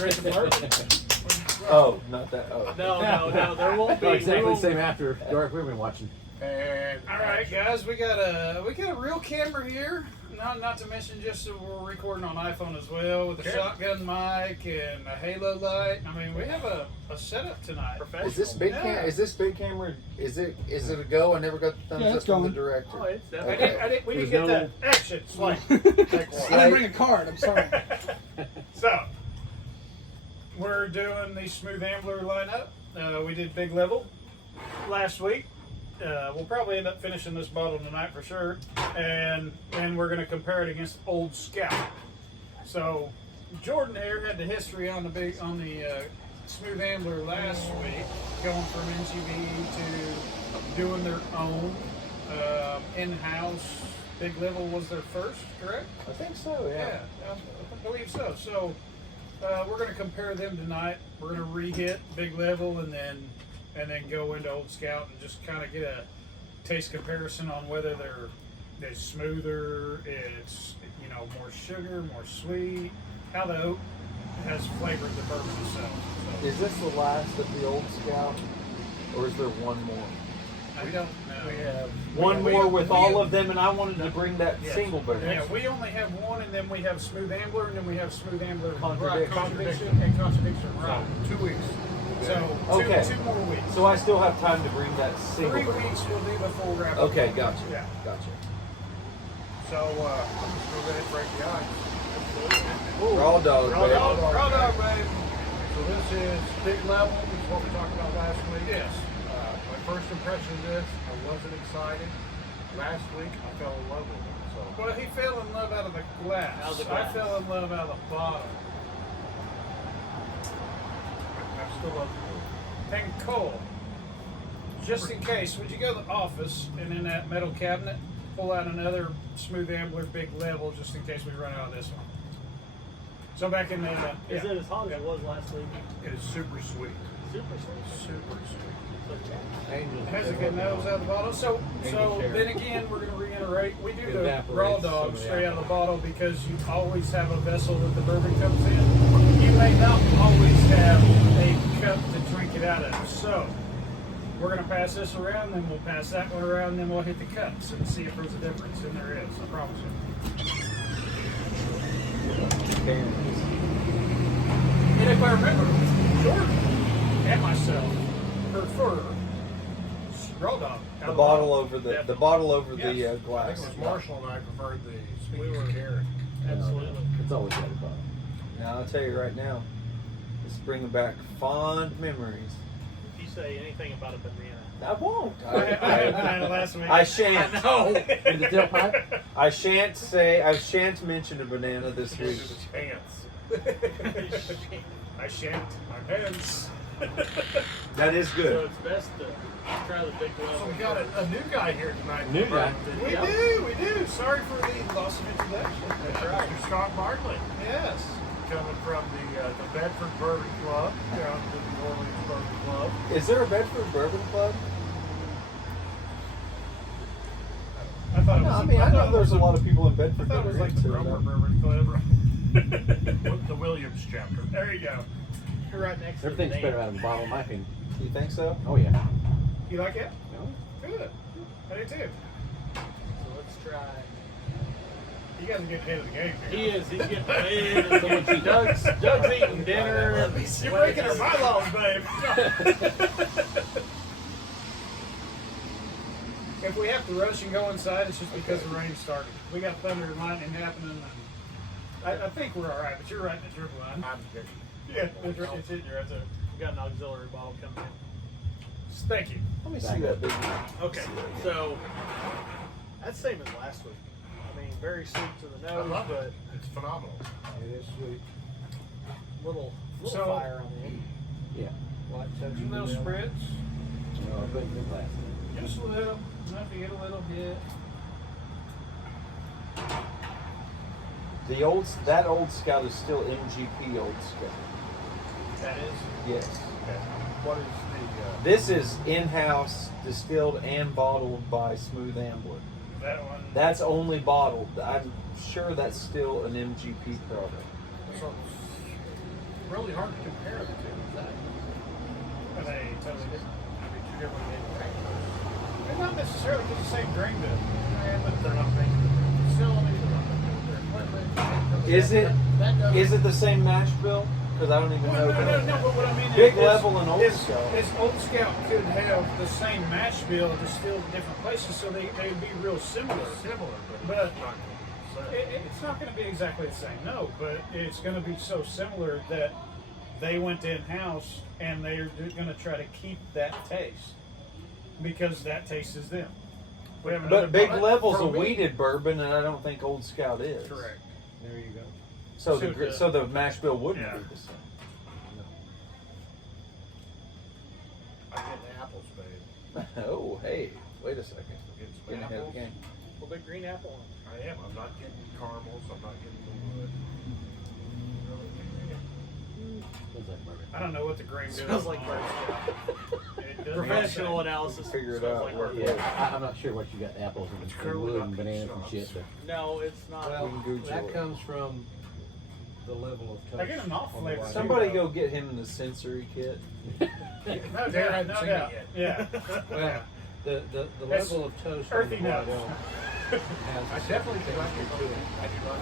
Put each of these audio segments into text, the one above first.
drink the bourbon. Oh, not that. Oh. No, there won't be. Exactly the same after dark we've been watching. And all right, guys, we got a real camera here. Not to mention, just so we're recording on iPhone as well with a shotgun mic and a halo light. I mean, we have a setup tonight. Is this big Is this big camera? Is it a go? I never got the thumbs up from the director. Oh, it's definitely. Okay. We didn't get that action. Slate. I didn't bring a card. I'm sorry. So we're doing the Smooth Ambler lineup. We did Big Level last week. We'll probably end up finishing this bottle tonight for sure, and we're going to compare it against Old Scout. So Jordan here had the history on the Smooth Ambler last week, going from NGV to doing their own in-house. Big Level was their first, correct? I think so. Yeah. I believe so. So we're going to compare them tonight. We're going to re-hit Big Level and then go into Old Scout and just kind of get a taste comparison on whether they're smoother, it's more sugar, more sweet, how the oak has flavored the bourbon itself. So, Is this the last of the Old Scout, or is there one more? I don't know. We have One more with all of them, and I wanted to bring that Yes. single barrel. Yeah, we only have one, and then we have Smooth Ambler, and then we have Smooth Ambler Contradiction. and Contradiction. Right. 2 weeks. So Okay. two more weeks. So I still have time to bring that single 3 barrel. weeks we'll do the full wrap. Okay, gotcha. Yeah. Gotcha. So I'm just going to go ahead and break the ice. Raw dog, Raw baby. dog, raw dog, babe. So this is Big Level. This is what we talked about last week. Yes. My first impression of this, I wasn't excited. Last week, I fell in love with it. So Well, he fell in love out of the glass. Out of the I glass. fell in love out of the bottle. I still love it. And Cole, just in case, would you go to the office and in that metal cabinet pull out another Smooth Ambler Big Level just in case we run out of this one? So back in the Is it as hot as it was last week? It is super sweet. Super sweet. Super sweet. It has a good nose out of the bottle. So then again, we're going to reiterate, we do the Evaporates raw some dog of the straight out of the bottle because you always have a vessel that the bourbon comes in. You may not always have a cup to drink it out of. So we're going to pass this around, then we'll pass that one around, then we'll hit the cups and see if there's a difference. And there is, I promise you. And if I remember, Jordan and myself prefer raw dog. The bottle over the bottle over the I glass. think it was Marshall and I preferred the Speaking Carrot. Absolutely. It's always got a bottle. Now I'll tell you right now, it's bringing back fond memories. If you say anything about a banana, I won't. I had banana last week. I shan't. I know. In the tail pipe? I shan't mention a banana this week. Chance. I shan't my pants. That is so good. it's best to try the big So level. we got a new guy here tonight. New guy. We do. Sorry for the loss of introduction. That's right. Mr. Scott Bartley, Yes. coming from the Bedford Bourbon Club down to the New Orleans Bourbon Club. Is there a Bedford Bourbon Club? I thought it was. I know there's a lot of people in I Bedford thought that it was are like the into Romer it. Bourbon Club. The Williams chapter. There you go. You're right next Everything's to the better name. out of a bottle, in my opinion. You think so? Oh, yeah. You like it? No? Good. I do too. So let's try. You guys are getting ahead of the game He here. is. He's getting paid. Doug's eating dinner. You're breaking our bylaws, babe. If we have to rush and go inside, it's just because the rain started. We got thunder and lightning happening. And I think we're all right, but you're right in the drip line. I'm good. Yeah, it's hitting you right there. We got an auxiliary ball coming in. Thank you. Let me see that big one. Okay, so that's same as last week. I mean, very sweet to the I nose, love but it. It's phenomenal. It is sweet. little So- fire on the end. Yeah. Light touch Do of the little middle. spreads. No, I put it in the glass. Just a little. Enough to get a little bit. That old Scout is still MGP Old Scout. That is. Yes. Okay. What is the? This is in-house distilled and bottled by Smooth Ambler. That one. That's only bottled. I'm sure that's still an MGP product. So, really hard to compare the two. Is that? Are they totally different? I mean, two different manufacturers. They're not necessarily just the same grain bill. Yeah, but they're not making the facility. They're not making their equipment. Is it? That doesn't- Is it the same mash bill? Because I don't even know. No, but what I mean Big is, Level and Old is, Scout. is Old Scout could have the same mash bill, distilled in different places, so they would be real similar. Similar, But it's not the same. It's not going to be exactly the same, no, but it's going to be so similar that they went in-house and they're going to try to keep that taste because that taste is them. We have another But Big product Level's a from me. weeded bourbon, and I don't think Old Scout is. Correct. There you go. So So the the- so the mash bill wouldn't Yeah. be the same. I'm getting apples, babe. Oh, hey, wait a second. I'm getting some Getting ahead of apples. the game. Well, big green apple one. I am. I'm not getting caramels. I'm not getting the wood. Smells like bourbon. I don't know what the grain bill Smells is like on. bird It doesn't Professional say. analysis. Figure it Smells out. like bird Yeah, I'm not sure what you got apples It's and clearly wood not and bananas and peach shit, but No, it's not. well, We can Google that it. comes from the level of toast. I get enough on the flavor. white. Somebody go get him the sensory kit. No Darren doubt, hasn't no seen doubt. it Yeah. Well, the It's level of toast on the earthy white notes. elm has I definitely do not get to it. I do not.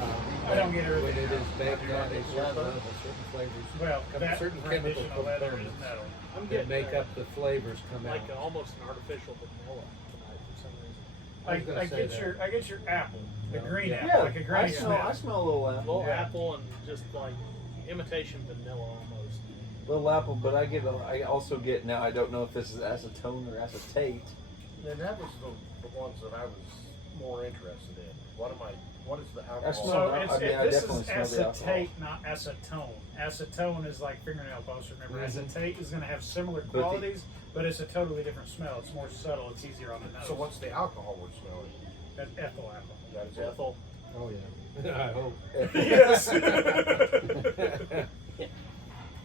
I don't get earthy when it is notes. baked at a certain level, certain flavors, Well, that certain chemical rendition of leather is components metal. I'm that getting make up the flavors come like out. almost an artificial vanilla tonight for some reason. I was gonna I say get that. I get your apple, the Yeah. green Yeah, apple, like a I granny smell. I smell. smell a little A apple. little Yeah. apple and just like imitation vanilla almost. Little apple, but I get. I also get now. I don't know if this is acetone or acetate. And that was the ones that I was more interested in. What am I? What is the alcohol? I smell So that. it's, I mean, I this definitely is smell the acetate, not acetone. Acetone is like fingernail polish. Remember, Mhm. acetate is going to have similar the- qualities, but it's a totally different smell. It's more subtle. It's easier on the nose. So what's the alcohol we're smelling? That's ethyl apple. That is Ethel. Oh yeah, I hope. Yes.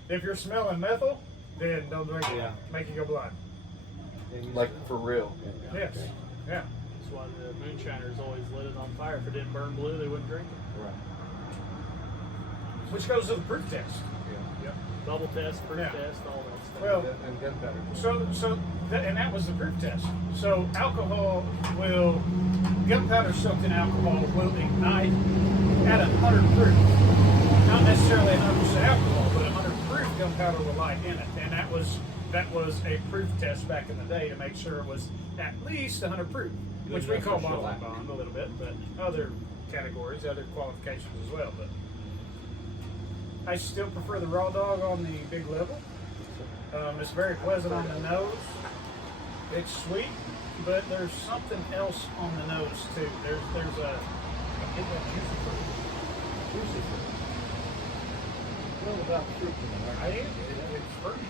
If you're smelling methyl, then don't drink it. Yeah. Make you go blind. Like for real. Yes. Yeah. That's why the moonshiners always lit it on fire. If it didn't burn blue, they wouldn't drink it. Right. Which goes to the proof test. Yep. Double test, proof Yeah. test, all that stuff. Well, And gunpowder. and that was the proof test. So gunpowder soaked in alcohol will ignite at 100 proof. Not necessarily 100% alcohol, but 100 proof gunpowder will light in it. And that was a proof test back in the day to make sure it was at least 100 proof, which we enough call for sure. bottle bond a little bit, but other categories, other qualifications as well. But I still prefer the raw dog on the big level. It's very pleasant on the nose. It's sweet, but there's something else on the nose too. There's a Get that juicy fruit. Juicy fruit. Well, without fruit in it, I right? am. It's fruity to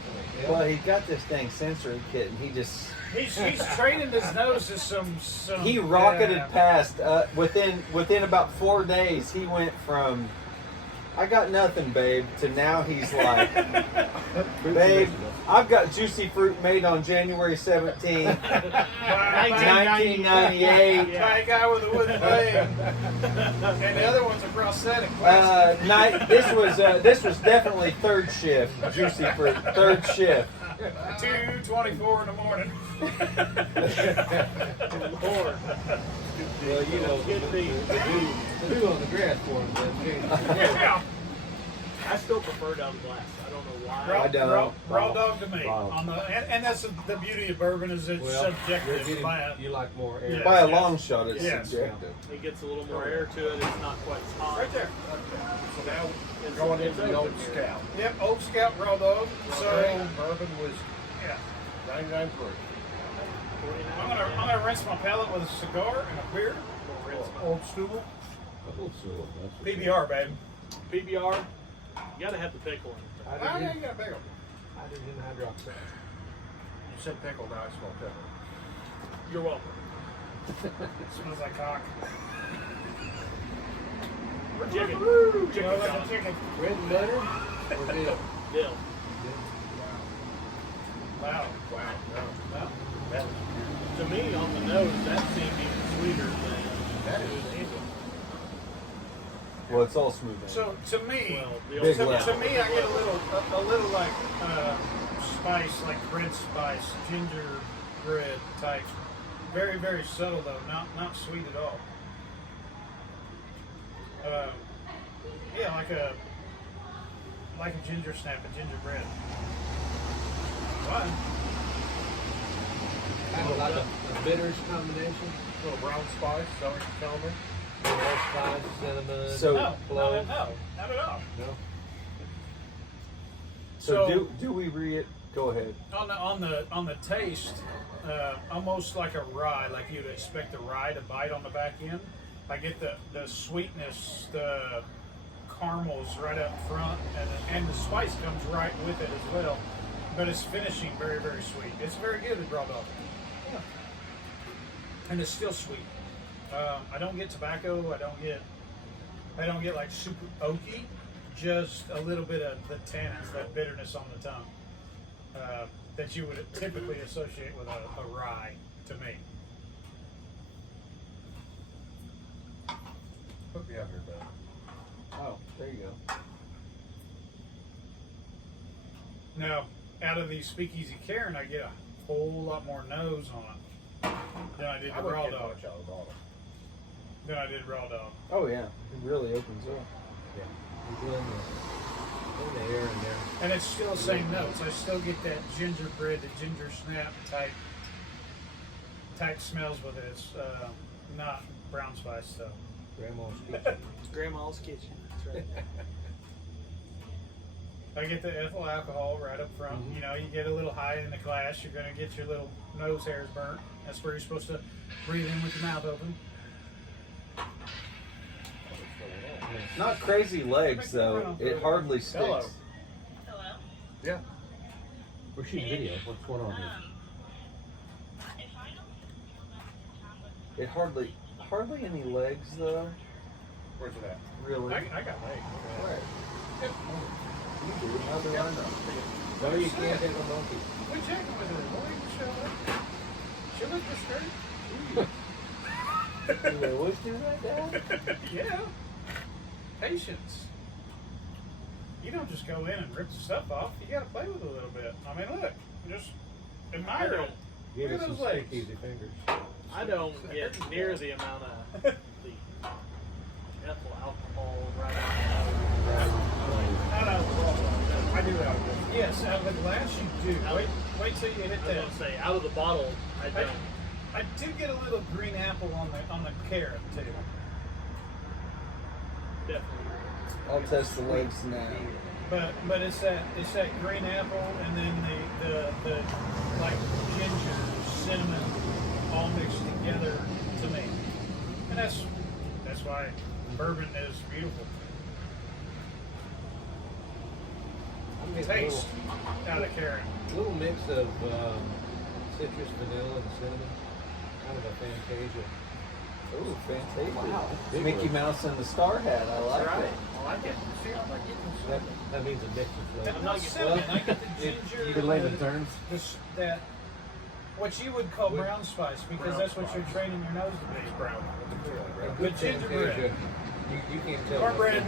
me. Well, he got this dang sensory kit, and he just he's training his nose to some he rocketed yeah. past. Within about 4 days, he went from I got nothing, babe, to now he's like, babe, I've got juicy fruit made on January 17th, 1998. By a guy with a wooden leg, and the other one's a prosthetic. This was definitely third shift, juicy fruit, third shift. 2:24 in the morning. Lord. Well, you know, Get the the dew on the grass for him. Yeah. I still prefer down glass. I don't know why. I don't. Raw dog to me. Raw. And that's the beauty of bourbon is it's subjective. You like more air. Yeah. By a long shot, it's Yes. subjective. It gets a little more air to it. It's not quite as hot. Right there. So now It's- going it's into the open old here. scout. Yep, Old Scout raw dog. So bourbon was yeah, 99 proof. I'm gonna rinse my palate with a cigar and a beer. Old stool. PBR, baby. PBR, you gotta have the pickle in it. I ain't got a pickle. Hydrogen hydroxide. You said pickle, now I smell pepper. You're welcome. Smells like cock. Chicken. Smells like a chicken. Bread and butter or dill? Dill. Wow. Wow. No. Well, That was, To me, on the nose, that seemed even sweeter than that is easy. Well, it's all smooth. So to me, Well, the Big old level. to me, I get a little like spice, like bread spice, gingerbread type. Very, very subtle though, not sweet at all. Yeah, like a ginger snap, a gingerbread. Fun. Kind of like a bitters combination. A little brown spice, is that what you're telling me? Allspice, cinnamon, So- No, clove. not at all. No. So do we go ahead. On the taste, almost like a rye, like you'd expect a rye to bite on the back end. I get the sweetness, the caramels right up front, and the spice comes right with it as well. But it's finishing very, very sweet. It's very good at raw dog, and it's still sweet. I don't get tobacco. I don't get like super oaky. Just a little bit of the tannins, that bitterness on the tongue that you would typically associate with a rye. To me, Put me up here, Ben. Oh, there you go. now out of the Speakeasy Karen, I get a whole lot more nose on it than I did I the wouldn't raw get dog. much out of the bottle. Than I did raw dog. Oh yeah, it really opens up. Yeah. He's in the air in there. And it's still the same notes. I still get that gingerbread, the ginger snap type smells with it. It's not brown spice though. Grandma's kitchen. Grandma's kitchen. That's right. I get the ethyl alcohol right up front. Mhm. You know, you get a little high in the class, you're going to get your little nose hairs burnt. That's where you're supposed to breathe in with your mouth open. Not crazy legs though. It hardly sticks. Hello. Hello? Yeah. We're shooting video. What's going on here? If I don't feel that time with It hardly any legs though. Where's it at? Really. I got legs. You do. How do I know? No, you can't hit a monkey. Quit checking with her. Boy, show up. She looked this You were listening like that? straight. Yeah. Patience. You don't just go in and rip the stuff off. You got to play with it a little bit. I mean, look. Just admire it. Give Look it at some those legs. easy fingers. I don't get near the amount of the ethyl alcohol right out Not out of the bottle. I do out of it. Yes, out of the glass you do. Wait till you hit I was that. gonna say out of the bottle. I don't. I do get a little green apple on the carrot too. Definitely. I'll test the legs now. But it's that green apple and then the like ginger, cinnamon, all mixed together to me. And that's why bourbon is beautiful. I'm getting Taste out of carrot. a little mix of citrus, vanilla, and cinnamon. Kind of a Fantasia. Ooh, fantastic. Wow. Big Mickey one. Mouse and the star hat. I like right. it. I like it. See, I'm not getting That means a mix of flavors. I'm not cinnamon. I get the ginger. You can lay the terms. That what you would call brown spice because that's what you're training your nose to be. Brown. Good gingerbread. You can't tell. Cornbread.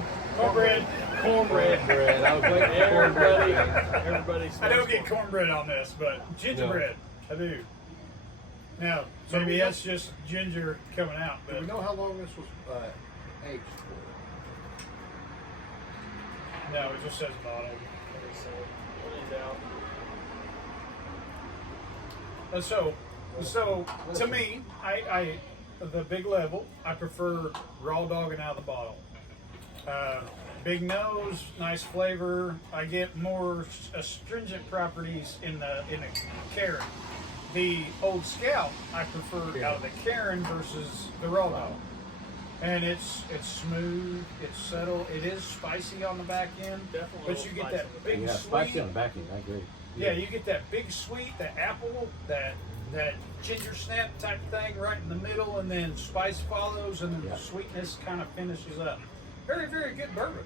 Cornbread. Bread. I was waiting for Everybody. cornbread. Everybody. I don't get cornbread on this, but gingerbread, I do. Now, So maybe we that's just ginger coming out, Do but we know how long this was aged for? no, it just says bottle. So to me, I the big level, I prefer raw dogging out of the bottle. Big nose, nice flavor. I get more astringent properties in the Karen. The Old Scout, I prefer out of the Karen versus the raw dog. And it's smooth, it's subtle, it is spicy on the back end, Definitely a but you little get that spicy. big Yeah, sweet. spicy on the back end. I agree. Yeah, you get that big sweet, the apple, that ginger snap type thing right in the middle, and then spice follows, and then Yeah. the sweetness kind of finishes up. Very, very good bourbon.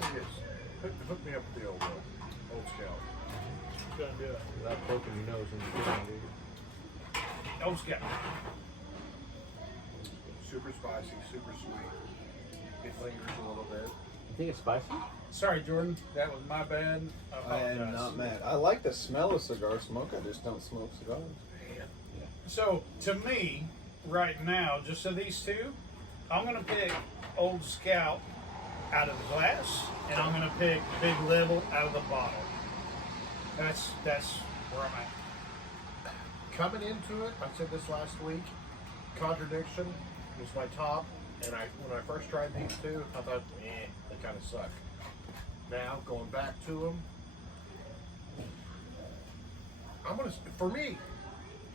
There it is. Hook me up with the old Scout. Gonna do it. Without poking your nose in the kitchen, do you? Old Scout. Super spicy, super sweet. It lingers a little bit. You think it's spicy? Sorry, Jordan. That was my bad. I I am apologize. not mad. I like the smell of cigar smoke. I just don't smoke cigars. So, to me, right now, just of these two, I'm going to pick Old Scout out of the glass, and I'm going to pick Big Level out of the bottle. That's where I'm at. Coming into it, I said this last week, Contradiction was my top, and when I first tried these two, I thought, they kind of suck. Now, going back to them, for me,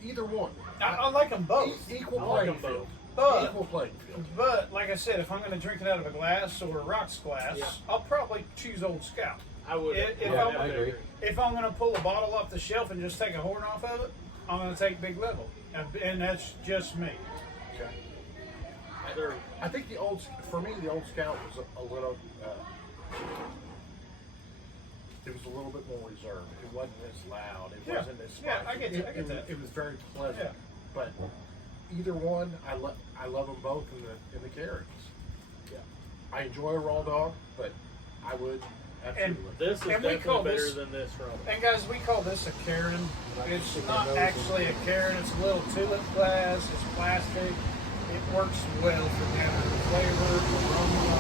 either one. I like them both. Equal I like playing 'em both. field. But- Equal playing field. But, like I said, if I'm going to drink it out of a glass or a rocks glass, Yeah. I'll probably choose Old Scout. I would. If Yeah, I'm- I agree. If I'm going to pull a bottle off the shelf and just take a horn off of it, I'm going to take Big Level. And that's just me. Okay. They're- I think the old Scout was a little, it was a little bit more reserved. It wasn't as loud. It Yeah. wasn't as spicy. Yeah, I get you. I get that. It was very pleasant. Yeah. But either one, I love them both in the carries. Yeah. I enjoy a raw dog, but I would absolutely. This is And we definitely call better this- than this, Robert. And guys, we call this a Karen. It's not actually a Karen. It's a little tulip glass. It's plastic. It works well for gathering the flavor, aroma.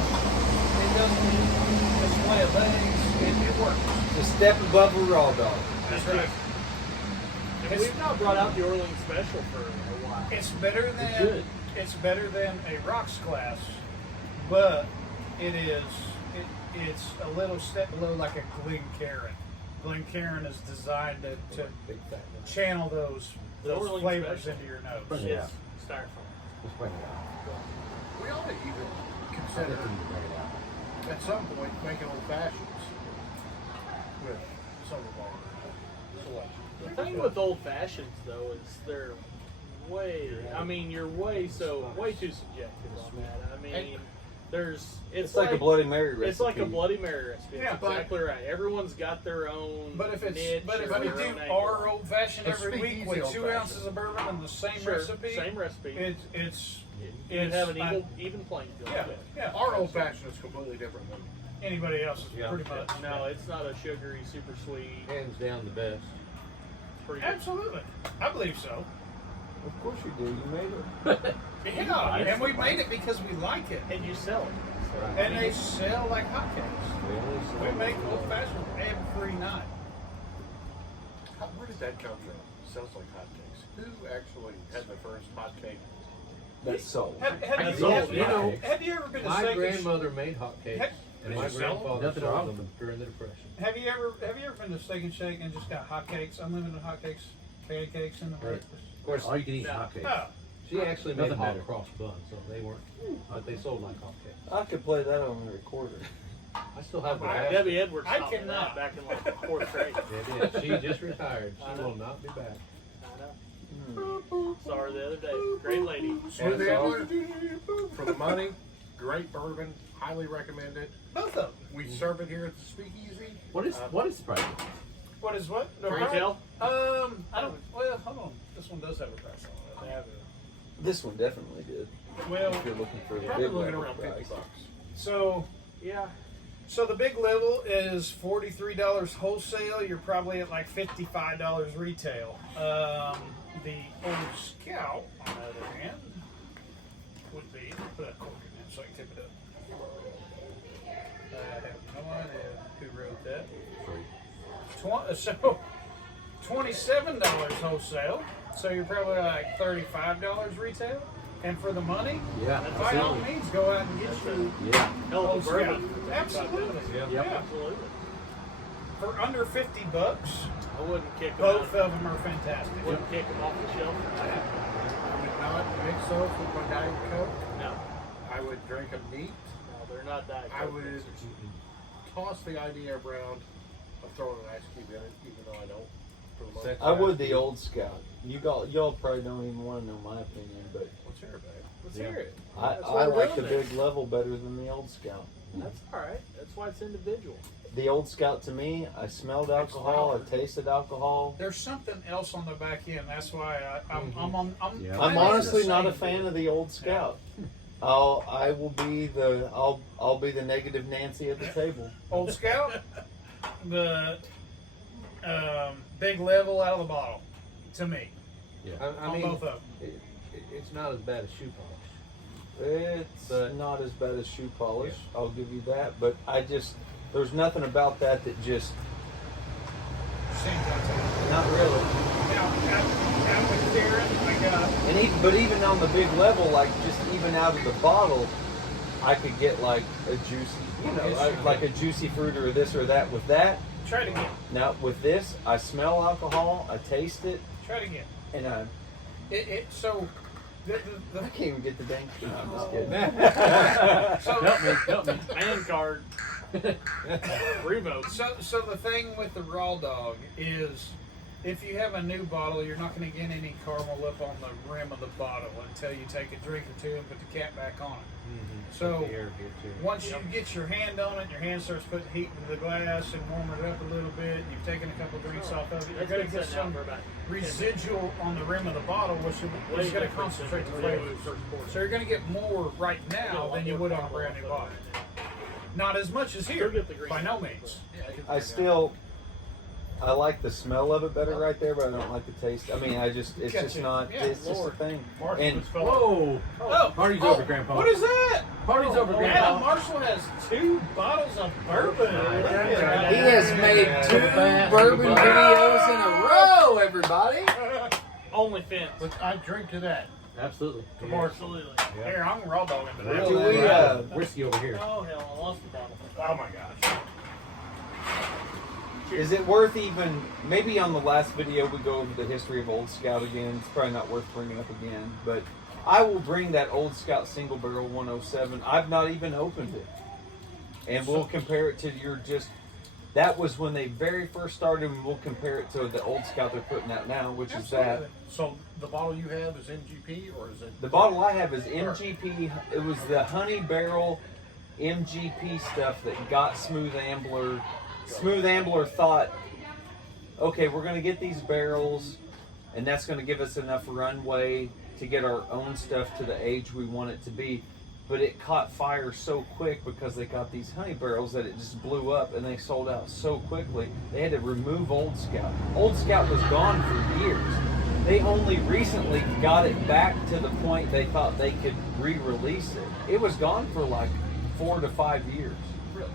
It doesn't display legs. It works. The step above a raw dog. That's right. And we've not brought out the Orleans Special for a while. It's better than good. it's better than a rocks glass, but it's a little step below like a Glencairn. Glencairn is designed to Big fat one. channel those Orleans flavors Special. into your nose. Yeah. It's styrofoam. Let's bring it out. We ought to even I consider think we need to bring it out. at some point making old fashions with some of our selection. The thing with old fashions though is they're you're way too subjective on that. I mean, It's like a Bloody Mary recipe. It's like a Bloody Mary recipe. Yeah, That's exactly right. Everyone's got their own But if niche we or do their own our angle. old fashioned A every week speakeasy with old 2 fashioned. ounces of bourbon and the same Sure, recipe, same recipe. it's You'd have an I- even playing field. yeah, yeah. Our old fashioned is completely different than Anybody else's Yeah. pretty much. No, it's not a sugary, super sweet. Hands down the best. It's pretty good. Absolutely, I believe so. Of course you do. You made it. Yeah, and we made it because we like it, And you sell it. So, and they sell like hotcakes. We make old fashioned every night. Where did that come from? Sells like hotcakes. Who actually had the first hot cake? That's sold. Have That's you, old, have, you know. have you ever been to My Steak and grandmother made hotcakes, Heck, and did my you sell them? grandfather Nothing sold wrong. them during the Depression. Have you ever been to Steak and Shake and just got hotcakes, unlimited hotcakes, pancakes in the breakfast? Of course, all you can eat No. hotcakes. No. She actually made Nothing hot better. cross buns, so they weren't, but they sold like hotcakes. I could play that on the recorder. I still have the I- last. Debbie Edwards I taught me cannot. that back in like the 4th grade. Yeah, she just retired. I She know. will not be back. I know. Saw her the other day. Great lady. Smooth That's all. Ambler, for the money, great bourbon, highly recommend it. Both of them. We serve it here at the Speakeasy. What is the price? What is what? The Retail? price? I don't. Well, hold on. This one does have a price on it. They have it. This one definitely did. Well, If you're looking for the Probably big looking level around price. $50. so Yeah. the big level is $43 wholesale. You're probably at like $55 retail. The Old Scout, on the other hand, would be put a cork in there so I can tip it up. I have no idea who wrote that. So $27 wholesale. So you're probably like $35 retail. And for the money, Yeah, by all absolutely. means, go out and get your Yeah. Hell Old of a Scout. bourbon. Absolutely. Yeah. Absolutely. For under $50, I wouldn't kick them both out. of them are fantastic. Wouldn't kick them off the shelf. I would not mix those with my Diet Coke. No. I would drink them neat. No, they're not that. I would toss the idea around of throwing an ice cube in it, even though I don't. For the most Sex- I would the Old Scout. Y'all probably don't even want to know my opinion, but Let's hear it, babe. Let's Yeah. hear it. I That's why we're like the doing this. big level better than the Old Scout. That's all right. That's why it's individual. The Old Scout to me, I smelled alcohol, I tasted alcohol. There's something else on the back end. That's why I'm Yeah. I'm I'm honestly the not a same fan thing. of the Old Scout. I will be I'll be the negative Nancy at the table. Old Scout, the big level out of the bottle, to me. Yeah. I On mean, both of them. it's not as bad as shoe polish. It's not as bad as shoe polish. I'll give you that. But there's nothing about that just not really. Now, out with Darren, I got. But even on the big level, like just even out of the bottle, I could get like a juicy, like a juicy fruit or this or that. With that, Try it again. now with this, I smell alcohol, I taste it, Try it again. and So, I can't even get the dang thing. I'm just kidding. Help me. Man card. Revoke. So the thing with the raw dog is, if you have a new bottle, you're not going to get any caramel up on the rim of the bottle until you take a drink or two and put the cap back on it. So once you get your hand on it, your hand starts putting heat into the glass and warming it up a little bit, you've taken a couple drinks off of it, you're going to get some residual on the rim of the bottle, which is going to concentrate the flavors. So you're going to get more right now than you would on a brand new bottle. Not as much as here, by no means. I like the smell of it better right there, but I don't like the taste. I mean, it's just not. Yeah, It's just a thing. And Whoa! Party's over, Grandpa. What is that? Party's over, Adam Grandpa. Marshall has 2 bottles of bourbon. he has made 2 bourbon videos in a row. Everybody. Only fence. But I drink to that. Absolutely. Absolutely. Here, I'm raw dogging to that. Do we, Whiskey over here. Oh hell, I lost the bottle. Oh my gosh. Is it worth even? Maybe on the last video we go over the history of Old Scout again. It's probably not worth bringing up again, but I will bring that Old Scout Single Barrel 107. I've not even opened it, and we'll compare it to your just. That was when they very first started, and we'll compare it to the Old Scout they're putting out now, which is that. So the bottle you have is MGP or is it? The bottle I have is MGP. It was the Honey Barrel MGP stuff that got Smooth Ambler. Smooth Ambler thought, okay, we're going to get these barrels, and that's going to give us enough runway to get our own stuff to the age we want it to be. But it caught fire so quick because they got these honey barrels that it just blew up, and they sold out so quickly. They had to remove Old Scout. Old Scout was gone for years. They only recently got it back to the point they thought they could re-release it. It was gone for like 4 to 5 years. Really?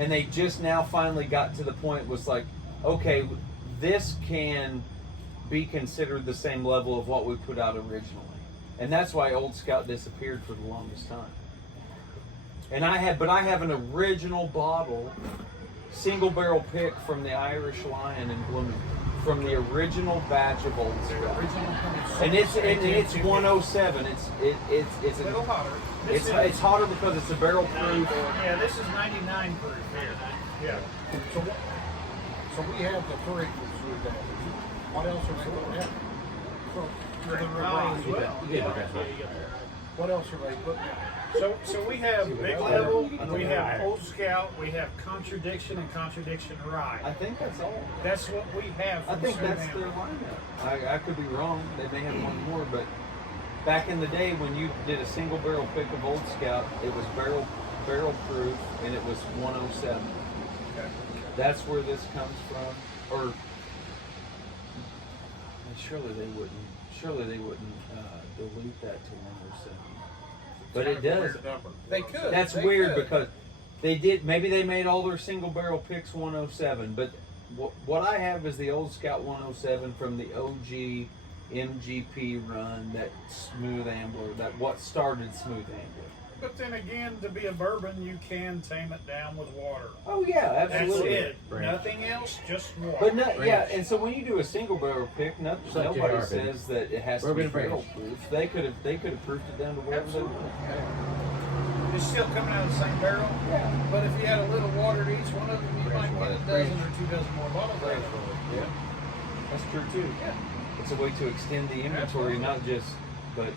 And they just now finally got to the point was like, okay, this can be considered the same level of what we put out originally. And that's why Old Scout disappeared for the longest time. And I have an original bottle, single barrel pick from the Irish Lion in Bloomington, from the original batch of Old Scout. And it's 107. It's A little hotter. it's hotter because it's a barrel proof. Yeah, this is 99 proof here. Yeah. So we have the 3 with that. What else are they putting out? The rye as well. What else are they putting out? So we have Big Level, we have Old Scout, we have Contradiction and Contradiction Rye. I think that's all. That's what we have. I from think Smooth that's Ambler. their lineup. I could be wrong. They may have one more, but back in the day when you did a single barrel pick of Old Scout, it was barrel proof and it was 107. Okay. That's where this comes from. Or and surely they wouldn't dilute that to 107. But it does. They could. That's They weird could. because they did. Maybe they made all their single barrel picks 107, but what I have is the Old Scout 107 from the OG MGP run, that Smooth Ambler, that what started Smooth Ambler. But then again, to be a bourbon, you can tame it down with water. Oh yeah, That's absolutely. it. Nothing else, just water. But no, yeah, and so when you do a single barrel pick, like nobody JR, baby. says that it has Bourbon to be and barrel proof. They could have proofed it down to whatever they Absolutely. want. It's still coming out of the same barrel. Yeah. But if you had a little water to each one of them, you might get a dozen or 2 dozen more bottles out of it. Yeah, that's true too. Yeah. It's a way to extend the inventory, not just, but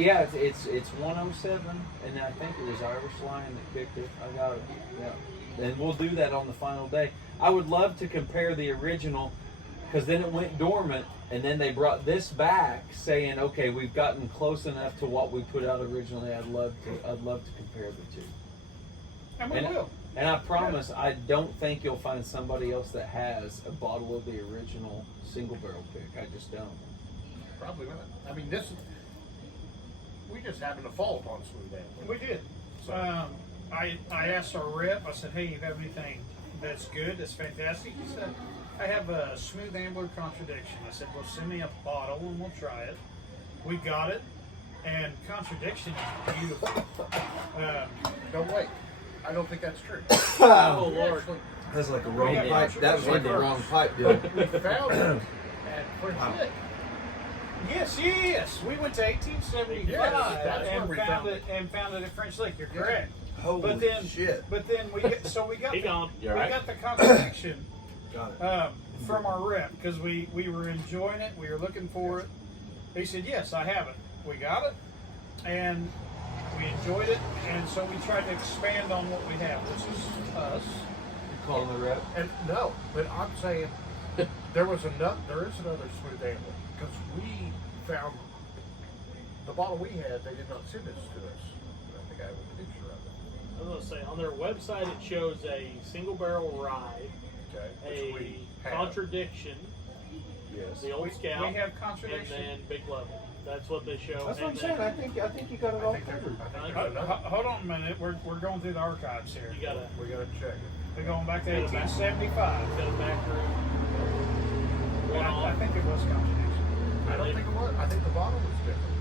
yeah, it's 107, and I think it was Irish Lion that picked it. I got it. Yeah, and we'll do that on the final day. I would love to compare the original. because then it went dormant, and then they brought this back, saying, "Okay, we've gotten close enough to what we put out originally. I'd love to compare the two." And we will. And I promise, I don't think you'll find somebody else that has a bottle of the original single barrel pick. I just don't. Probably not. I mean, we just happened to fall upon Smooth Ambler. We did. So, I asked our rep, I said, hey, you have anything that's good, that's fantastic? He said, I have a Smooth Ambler Contradiction. I said, well, send me a bottle and we'll try it. We got it, and Contradiction is beautiful. don't wait. I don't think that's true. Oh Lord. That's like a wrong pipe. That was like a wrong pipe deal. We found it at French Lick. Yes. We went to 1875 Yes, that's where and we found found it and found it at French Lick. You're Yeah. correct. Holy But then shit. we got He gone. we got the Contradiction Got it. from our rep because we were enjoying it. We were looking for it. He said, yes, I have it. We got it, and we enjoyed it, and so we tried to expand on what we have, which is us. Calling the rep. And no, but I'm saying there is another Smooth Ambler because we found the bottle we had. They did not send this to us. I think I have a picture of it. I was gonna say on their website it shows a single barrel rye, Okay, which we a have. Contradiction, Yes. the Old Scout, We have and Contradiction. then Big Level. That's what they show. That's what I'm And saying. then I think you got it I all think there's, covered. I think there's another. Hold on a minute. We're going through the archives here. You gotta We gotta check it. We're going back to Go back. 1875. go back through. One I on. think it was Contradiction. I don't think it was. I think the bottle was different.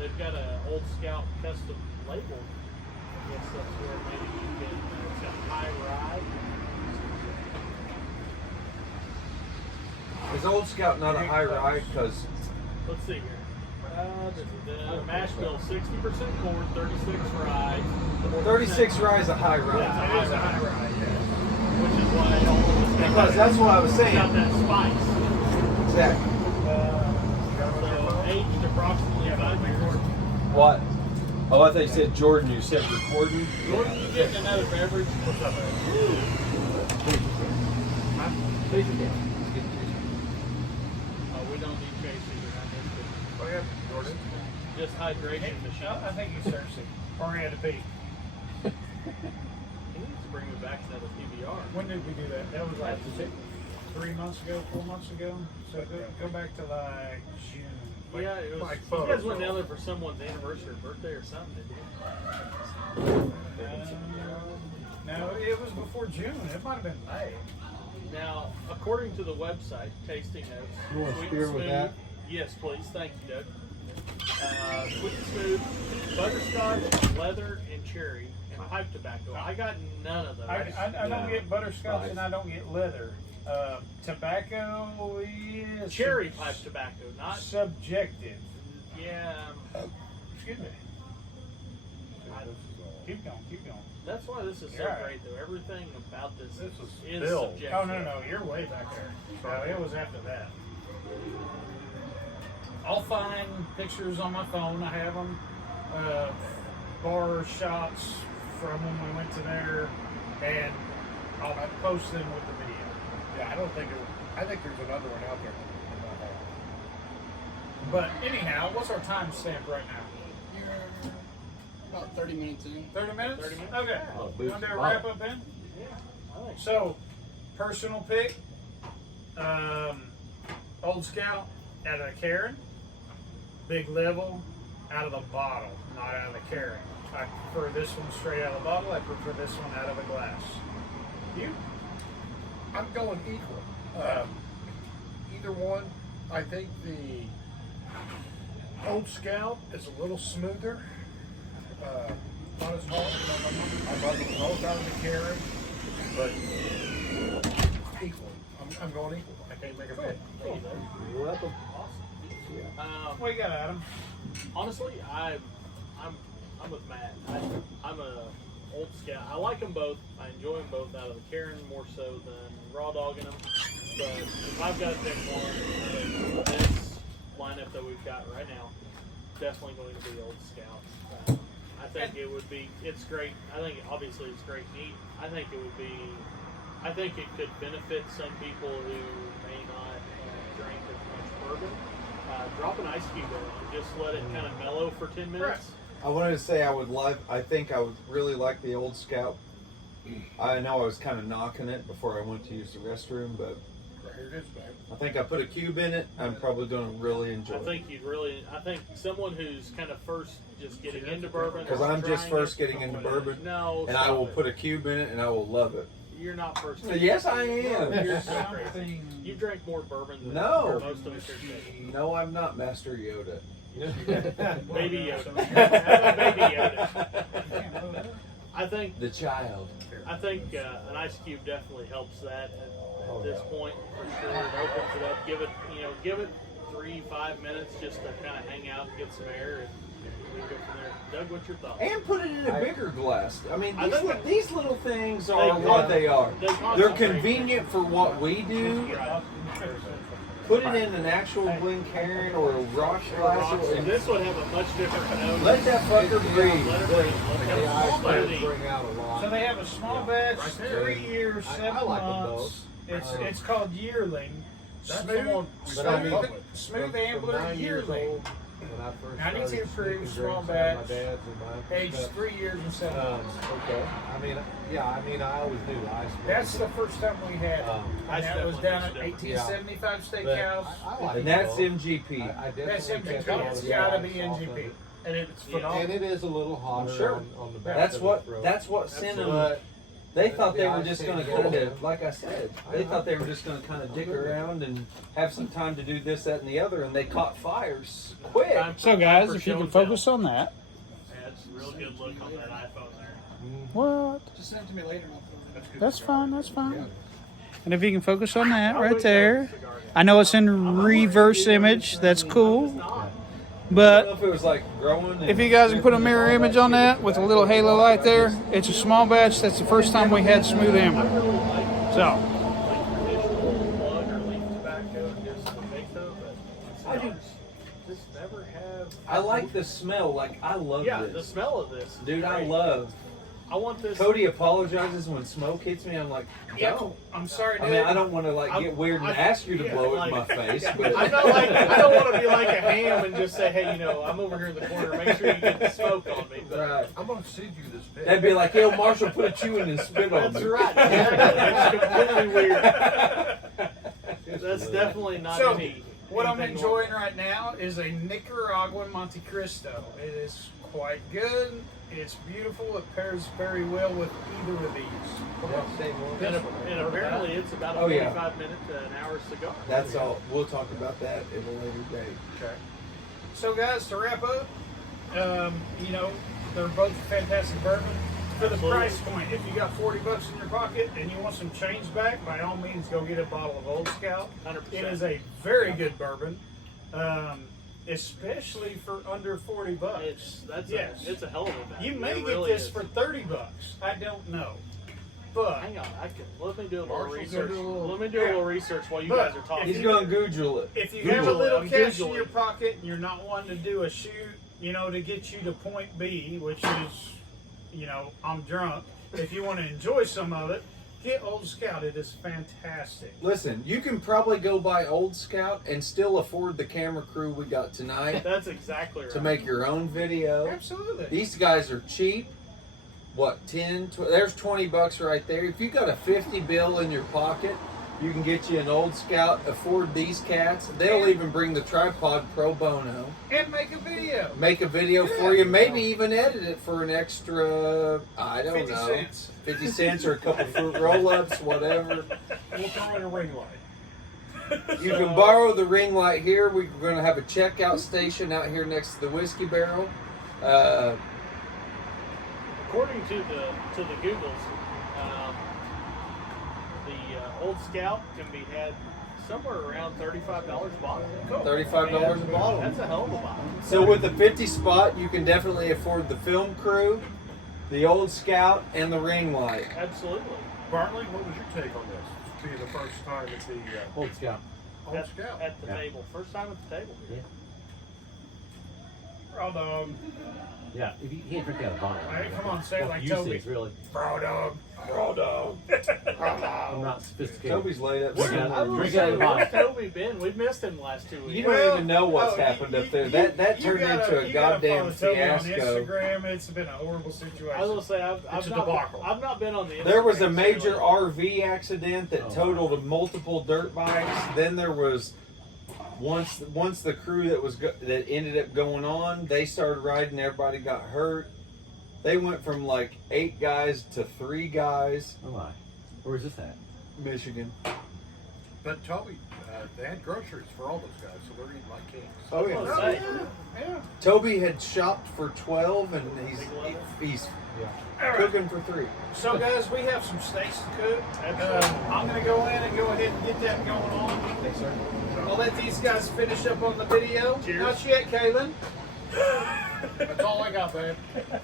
They've got an Old Scout custom label. I guess that's where maybe you can. It's got high rye. Is Old Scout not a high ride? Because Let's see here. Mash bill 60% corn, 36 rye. 36 rye is a high Yeah, ride. it is a high rye, which is why all of us Because that's what I was got saying. that spice. Exactly. So aged approximately 5 years. What? Oh, I thought you said Jordan. You said recording. Jordan, you getting another beverage? What's up, man? Oh, we don't need chasing around this. Oh yeah, Jordan. Just hydration machine. I think he's thirsty. Or he had to pee. He needs to bring me back another PBR. When did we do that? That was like 3 months ago, 4 months ago. So go back to like June. Yeah, it was. like You photos guys went of- down there for someone's anniversary or birthday or something, didn't you? No, it was before June. It might have been May. Now, according to the website, tasting notes. You want a sweet spear and with smooth. that? Yes, please. Thank you, Doug. Sweet and smooth, butterscotch, leather, and cherry, and pipe tobacco. I got none of those. I don't get butterscotch and I don't get leather. Tobacco is Cherry pipe tobacco, not. subjective. Yeah, Excuse me. Keep going. that's why this is so Yeah. great, though. Everything about this, This was is Bill. subjective. Oh no, you're way back there. No, it was after that. I'll find pictures on my phone. I have them. Bar shots from when we went to there, and I'll post them with the video. Yeah, I don't think it. I think there's another one out there. But anyhow, what's our time stamp right now? You're about 30 minutes in. 30 minutes? 30 minutes? Okay. Oh, Want boost to do the a bottle. wrap up then? Yeah, I like So, personal pick, Old Scout out of the Karen, Big Level out of the bottle, not out of the Karen. I prefer this one straight out of the bottle. I prefer this one out of a glass. You? I'm going equal. Either one. I think the Old Scout is a little smoother. Not as hard. I love them both out of the Karen, but equal. I'm going equal. I can't make a pick. Cool, Doug. You're welcome. What you got, Adam? Honestly, I'm with Matt. I'm a Old Scout. I like them both. I enjoy them both out of the Karen more so than raw dogging them. But if I've got to pick one, this lineup that we've got right now, definitely going to be Old Scout. I think it would be. It's great. I think obviously it's great meat. I think I think it could benefit some people who may not drink as much bourbon. Drop an ice cube in it and just let it kind of mellow for 10 minutes. I wanted to say I think I would really like the Old Scout. I know I was kind of knocking it before I went to use the restroom, but Right here it is, babe. I think I put a cube in it. I'm probably going to really enjoy I it. think someone who's kind of first just getting into bourbon. Because or I'm just trying first it, getting into bourbon, No, and I will stop put it. a cube in it, and I will love it. You're not first. Yes, I am. You're so crazy. You drank more bourbon than No. most of us are drinking. No, I'm not Master Yoda. Baby Yoda. Baby Yoda. I think The child. an ice cube definitely helps that at this point for sure. It opens it up. Give it 3-5 minutes just to kind of hang out and get some air, and we go from there. Doug, what's your thoughts? And put it in a bigger glass. I mean, I think these little things are They- what they are. they They're concentrate. convenient for what we do. Right. Put it in an actual Glencairn or a rocks glass. And this would have a much different nose. Let that fucker breathe. Let it breathe. Let it The ice have a cream smoothie. bring out a lot. So they have a small batch, Right there. 3 years, I 7 like them months. both. It's called yearling. That's Smooth, the one we But I started mean- public. smooth From Ambler 9 years yearling. old, when I first 92 started proof, sneaking small drinks out of batch, my dad's and my Aged stuff. 3 years and 7 months. Okay. I mean, I always do ice cream. That's the first time we had it. Um, And that was definitely down at makes a difference. 1875 But Steakhouse. I like And it that's both. MGP. I That's definitely MGP. catch all It's the got to ice be off of NGP. it. And it's Yeah. phenomenal. And it is a little hotter Sure. on the back That's of the what throat. that's what sent them. But They thought they the were ice just cream going to goes kind in. of, like I said, they thought they were just going to kind of dick around and have some time to do this, that, and the other, and they caught fires quick. So, guys, For if you show can and tell. focus on that. That's a real good look on that iPhone there. What? Just send it to me later and I'll put it in. That's fine. That's fine. And if you can focus on that I'll right wait there. till the cigar I know it's in reverse image. That's It's cool. not. I don't know But if it was like growing. if you guys can put a mirror image on that with a little halo light there, it's a small batch. That's the first time we had smooth amber. So, Like traditional plug or leaf tobacco and just the bento, but I do. just never have. I like the smell. Like I love Yeah, the this, smell of this. is dude. I great. love. I want this. Cody apologizes when smoke hits me. I'm like, no. I'm sorry, I mean, I don't want to like get weird and ask you to blow it in my face, but I'm not like I don't want to be like a ham and just say, hey, I'm over here in the corner. Make sure you get the smoke on me. But right. I'm gonna send you this pic. That'd be like, yo, Marshall, put a chew in and spit on that's me. right. That's completely weird. That's definitely not So, any. what I'm anything enjoying right now is a Nicaraguan Monte Cristo. It is quite good. It's beautiful. It pairs very well with either of these. And apparently it's about a Oh, yeah. 45 minute to an hour cigar. That's all. We'll talk about that at a later date. Okay. So, guys, to wrap up, they're both fantastic bourbon. For the Absolutely. price point, if you got $40 in your pocket and you want some change back, by all means, go get a bottle of Old Scout. 100%. It is a very good bourbon, especially for under $40. Yes. It's a hell of a value. You may It get really this is. for $30. I don't know, but Hang on, let me do a little Marshall's research. gonna do a little- Let me do a little research while you But guys are talking. He's going to Google it. if you Google have a it. little I'm cash in Googling. your pocket and you're not wanting to do a shoot, to get you to point B, which is, I'm drunk. If you want to enjoy some of it, get Old Scout. It is fantastic. Listen, you can probably go buy Old Scout and still afford the camera crew we got tonight That's exactly right. to make your own video. Absolutely. These guys are cheap. What, 10? There's $20 right there. If you got a 50 bill in your pocket, you can get you an Old Scout. Afford these cats. They'll even bring the tripod pro bono. And make a video. Make a video for you. Maybe even edit it for an extra, I don't 50 know, cents. 50 cents or a couple fruit roll-ups, whatever. We'll throw in a ring light. You can borrow the ring light here. We're going to have a checkout station out here next to the whiskey barrel. According to the Googles, the Old Scout can be had somewhere around $35 a bottle. $35 a bottle. That's a hell of a bottle. So with the 50 spot, you can definitely afford the film crew, the Old Scout, and the ring light. Absolutely. Bartley, what was your take on this? Being the first time at the Old Scout. Old Scout. At the Yeah. table. First time at the table. Yeah. Raw dog. Yeah, if you can't drink out of the bottle. All right, come on, say it like Usage, Toby. really. Raw dog. Raw dog. I'm not sophisticated. Toby's laid up. Where- somewhere. I was Drink gonna out say, of the where's bottle. Toby been? We've missed him the last 2 weeks. You don't even know what's happened up there. That you turned gotta- into a you gotta goddamn follow Toby on fiasco. Instagram. It's been a horrible situation. I was gonna say It's a debacle. I've not been on the. There was a Instagram major lately. RV accident that Oh. totaled multiple dirt bikes. Then there was once the crew that ended up going on, they started riding. Everybody got hurt. They went from like 8 guys to 3 guys. Oh my. Where's this at? Michigan. But Toby, they had groceries for all those guys, so they're eating like kings. Oh I was yeah. gonna say, Yeah. Toby had shopped for 12, and he's All right. cooking for 3. So, guys, we have some steaks to cook. I'm going to go in and go ahead and get that going on. Thanks, sir. I'll let these guys finish up on the video. Cheers. Not yet, Kaylin. That's all I got, babe.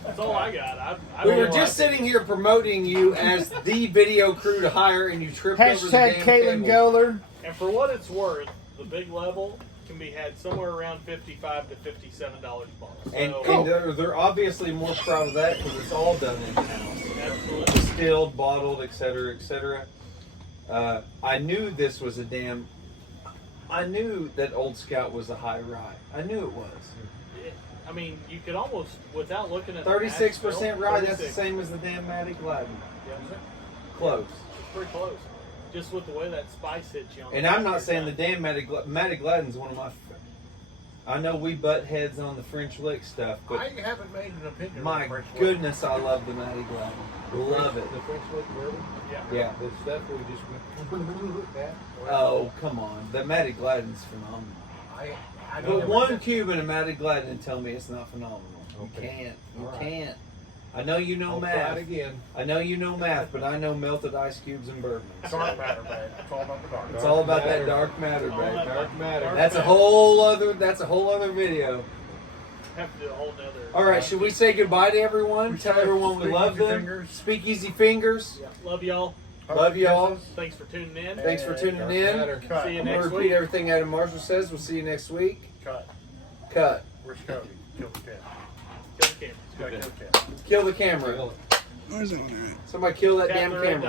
that's all I got. I We don't were know just sitting here promoting you as the video crew to hire, and you tripped over the damn table. Goler. And for what it's worth, the big level can be had somewhere around $55 to $57 a bottle. So, And they're obviously more proud of that because it's all done in house. absolutely. Distilled, bottled, etc., etc. I knew this was a damn. I knew that Old Scout was a high rye. I knew it was. I mean, you could almost, without looking at the 36% mash bill, rye. That's the 36. same as the damn Matty Gladden. Yeah, Close. it's pretty close. Just with the way that spice hits you on And the I'm back not of saying your the damn Matty Gladden's one of my. I know we butt heads on the French lick stuff, but I haven't made an opinion. on my the French lick. goodness, I love the Matty Gladden. Love it. The French lick bourbon? Yeah. Yeah. The stuff we just went that. Oh, come on. The Matty Gladden's phenomenal. I Put never one did. cube in a Matty Gladden and tell me it's not phenomenal. You Okay. can't. You All right. can't. I know you know I'll try math. it again. I know you know math, but I know melted ice cubes and bourbon. Dark matter, babe. It's all about the dark. It's all about that matter. dark matter, All babe. that Dark matter. dark That's a matter. whole other. That's a whole other video. Have to do a whole nother. All right, should we say goodbye to everyone? We Tell say everyone we speak love easy them. fingers. Speak easy fingers. Yeah. Love y'all. Love y'all. Thanks for tuning in. Thanks for tuning Dark in. matter. Cut. See you I'm gonna next repeat week. everything Adam Marshall says. We'll see you next week. Cut. Cut. Where's Cody? Kill the cat. Kill the camera. Gotta kill the cat. Kill the camera. Kill it. Where's it on there? Somebody kill that Tap damn the red camera.